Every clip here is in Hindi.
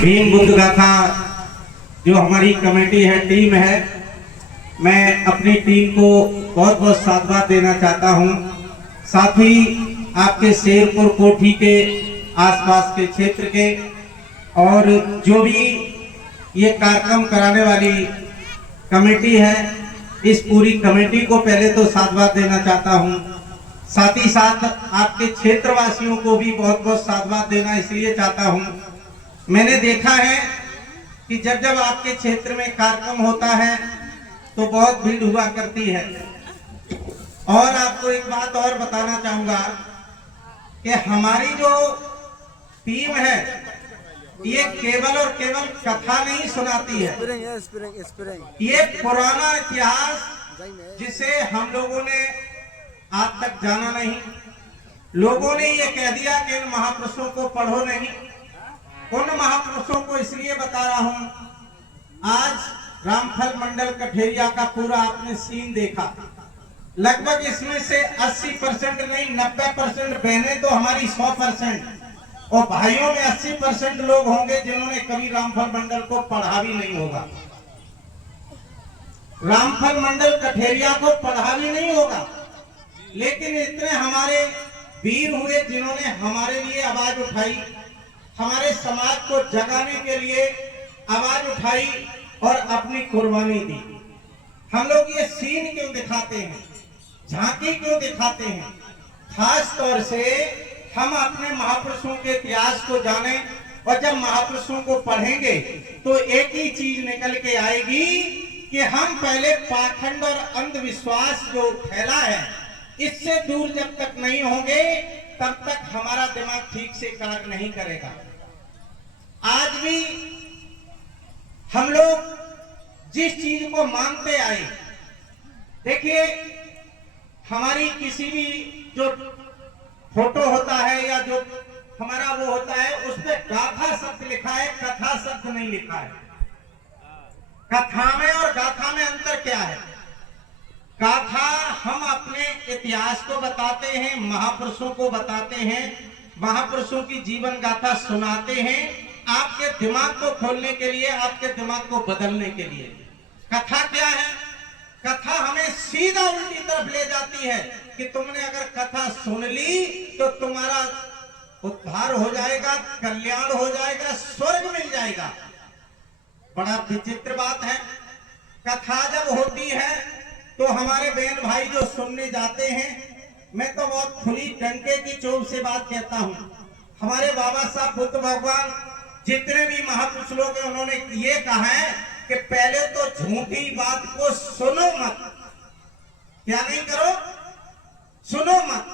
भीम बुद्ध गाथा जो हमारी कमेटी है, टीम है, मैं अपनी टीम को बहुत बहुत साधुवाद देना चाहता हूं। साथ ही आपके शेरपुर कोठी के आसपास के क्षेत्र के और जो भी ये कार्यक्रम कराने वाली कमेटी है, इस पूरी कमेटी को पहले तो साधुवाद देना चाहता हूं। साथ ही साथ आपके क्षेत्रवासियों को भी बहुत बहुत साधुवाद देना इसलिए चाहता हूं। मैंने देखा है कि जब जब आपके क्षेत्र में कार्यक्रम होता है तो बहुत भीड़ हुआ करती है। और आपको एक बात और बताना चाहूंगा कि हमारी जो टीम है ये केवल और केवल कथा नहीं सुनाती है, ये पुराना इतिहास जिसे हम लोगों ने आज तक जाना नहीं। लोगों ने ये कह दिया कि इन महापुरुषों को पढ़ो नहीं। उन महापुरुषों को इसलिए बता रहा हूं, आज रामफल मंडल कठेरिया का पूरा आपने सीन देखा। लगभग इसमें से 80% नहीं 90% बहनें तो हमारी 100% और भाइयों में 80% लोग होंगे जिन्होंने कभी रामफल मंडल को पढ़ा भी नहीं होगा, रामफल मंडल कठेरिया को पढ़ा भी नहीं होगा। लेकिन इतने हमारे वीर हुए जिन्होंने हमारे लिए आवाज उठाई, हमारे समाज को जगाने के लिए आवाज उठाई और अपनी कुर्बानी दी। हम लोग ये सीन क्यों दिखाते हैं, झांकी क्यों दिखाते हैं? खास तौर से हम अपने महापुरुषों के इतिहास को जाने और जब महापुरुषों को पढ़ेंगे तो एक ही चीज निकल के आएगी कि हम पहले पाखंड और अंधविश्वास जो फैला है इससे दूर जब तक नहीं होंगे तब तक हमारा दिमाग ठीक से कार्य नहीं करेगा। आज भी हम लोग जिस चीज को मानते आए, देखिए हमारी किसी भी जो फोटो होता है या जो हमारा वो होता है उसमें गाथा शब्द लिखा है, कथा शब्द नहीं लिखा है। कथा में और गाथा में अंतर क्या है? गाथा हम अपने इतिहास को बताते हैं, महापुरुषों को बताते हैं, महापुरुषों की जीवन गाथा सुनाते हैं आपके दिमाग को खोलने के लिए, आपके दिमाग को बदलने के लिए। कथा क्या है? कथा हमें सीधा उल्टी तरफ ले जाती है कि तुमने अगर कथा सुन ली तो तुम्हारा उद्धार हो जाएगा, कल्याण हो जाएगा, स्वर्ग मिल जाएगा। बड़ा विचित्र बात है। कथा जब होती है तो हमारे बहन भाई जो सुनने जाते हैं, मैं तो बहुत खुली डंके की चोट से बात कहता हूं, हमारे बाबा साहब बुद्ध भगवान जितने भी महापुरुष लोग हैं उन्होंने ये कहा है कि पहले तो झूठी बात को सुनो मत। क्या नहीं करो? सुनो मत,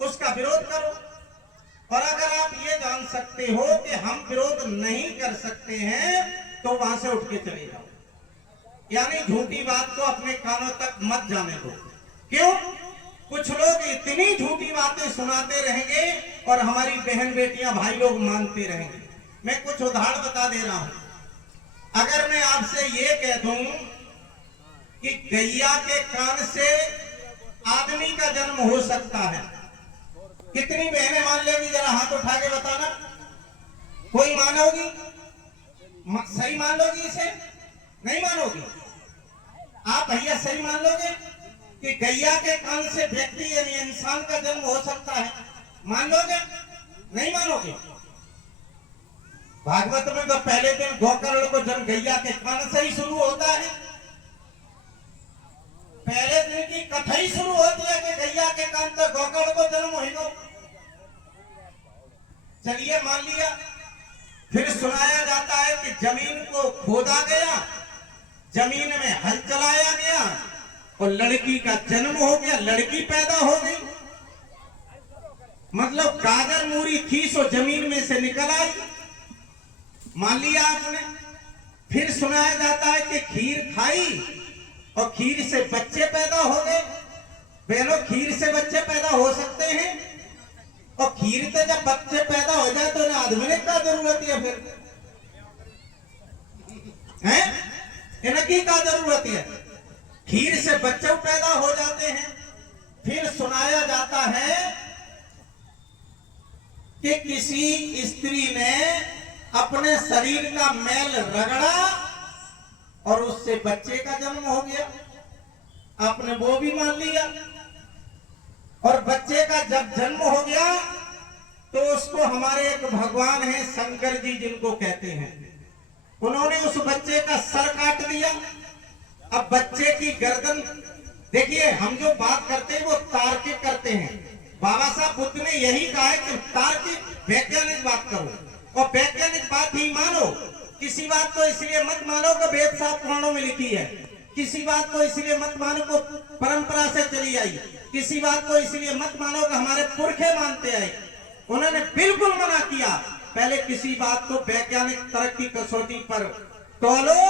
उसका विरोध करो। और अगर आप ये जान सकते हो कि हम विरोध नहीं कर सकते हैं तो वहां से उठ के चले जाओ, यानी झूठी बात को अपने कानों तक मत जाने दो। क्यों? कुछ लोग इतनी झूठी बातें सुनाते रहेंगे और हमारी बहन बेटियां भाई लोग मानते रहेंगे। मैं कुछ उदाहरण बता दे रहा हूं। अगर मैं आपसे ये कह दूं कि गैया के कान से आदमी का जन्म हो सकता है, कितनी बहनें मान लेंगी? जरा हाथ उठा के बताना। कोई मानोगी? सही मान लोगी? इसे नहीं मानोगी? आप भैया सही मान लोगे कि गैया के कान से व्यक्ति यानी इंसान का जन्म हो सकता है? मान लोगे? नहीं मानोगे? भागवत में तो पहले दिन गोकर्ण को जन्म गैया के कान से ही शुरू होता है। पहले दिन की कथा ही शुरू होती है कि गैया के कान से गोकर्ण को जन्म हो। चलिए मान लिया। फिर सुनाया जाता है कि जमीन को खोदा गया, जमीन में हल चलाया गया और लड़की का जन्म हो गया, लड़की पैदा हो गई। मतलब गाजर मूरी थी सो जमीन में से निकल आई, मान लिया आपने। फिर सुनाया जाता है कि खीर खाई और खीर से बच्चे पैदा हो गए। बहनों, खीर से बच्चे पैदा हो सकते हैं और खीर से जब बच्चे पैदा हो जाए तो आदमी ने क्या जरूरत है? फिर है इनकी क्या जरूरत है? खीर से बच्चे पैदा हो जाते हैं। फिर सुनाया जाता है कि किसी स्त्री ने अपने शरीर का मैल रगड़ा और उससे बच्चे का जन्म हो गया। आपने वो भी मान लिया। और बच्चे का जब जन्म हो गया तो उसको हमारे एक भगवान है शंकर जी जिनको कहते हैं, उन्होंने उस बच्चे का सर काट दिया। अब बच्चे की गर्दन देखिए, हम जो बात करते हैं वो तार्किक करते हैं। बाबा साहब बुद्ध ने यही कहा है कि तार्किक वैज्ञानिक बात करो और वैज्ञानिक बात ही मानो। किसी बात को इसलिए मत मानो कि वेद साहब पुराणों में लिखी है, किसी बात को इसलिए मत मानो को परंपरा से चली आई, किसी बात को इसलिए मत मानो कि हमारे पुरखे मानते आए। उन्होंने बिल्कुल मना किया, पहले किसी बात को वैज्ञानिक तरक की कसौटी पर तोलो,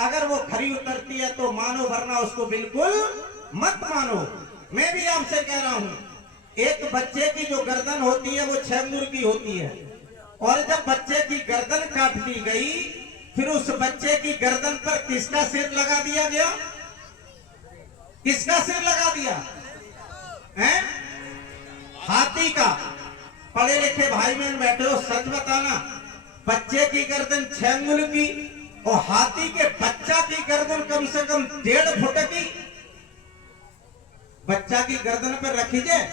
अगर वो खरी उतरती है तो मानो, वरना उसको बिल्कुल मत मानो। मैं भी आपसे कह रहा हूं, एक बच्चे की जो गर्दन होती है वो 6 अंगुल की होती है, और जब बच्चे की गर्दन काट दी गई फिर उस बच्चे की गर्दन पर किसका सिर लगा दिया गया? किसका सिर लगा दिया है? हाथी का। पढ़े लिखे भाई बहन बैठे हो, सच बताना, बच्चे की गर्दन 6 अंगुल की और हाथी के बच्चा की गर्दन कम से कम 1.5 फुट की। बच्चा की गर्दन पर रखी जाए?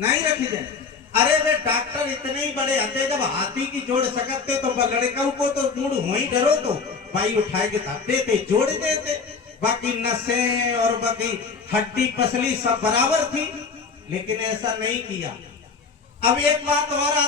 नहीं रखी जाए। अरे वे डॉक्टर इतने ही बड़े आते, जब हाथी की जोड़ सकते तो लड़कों को तो मूड हो ही डरो तो भाई उठाए के देते, जोड़ देते, बाकी नसें और बाकी हड्डी पसली सब बराबर थी, लेकिन ऐसा नहीं किया। अब एक बात और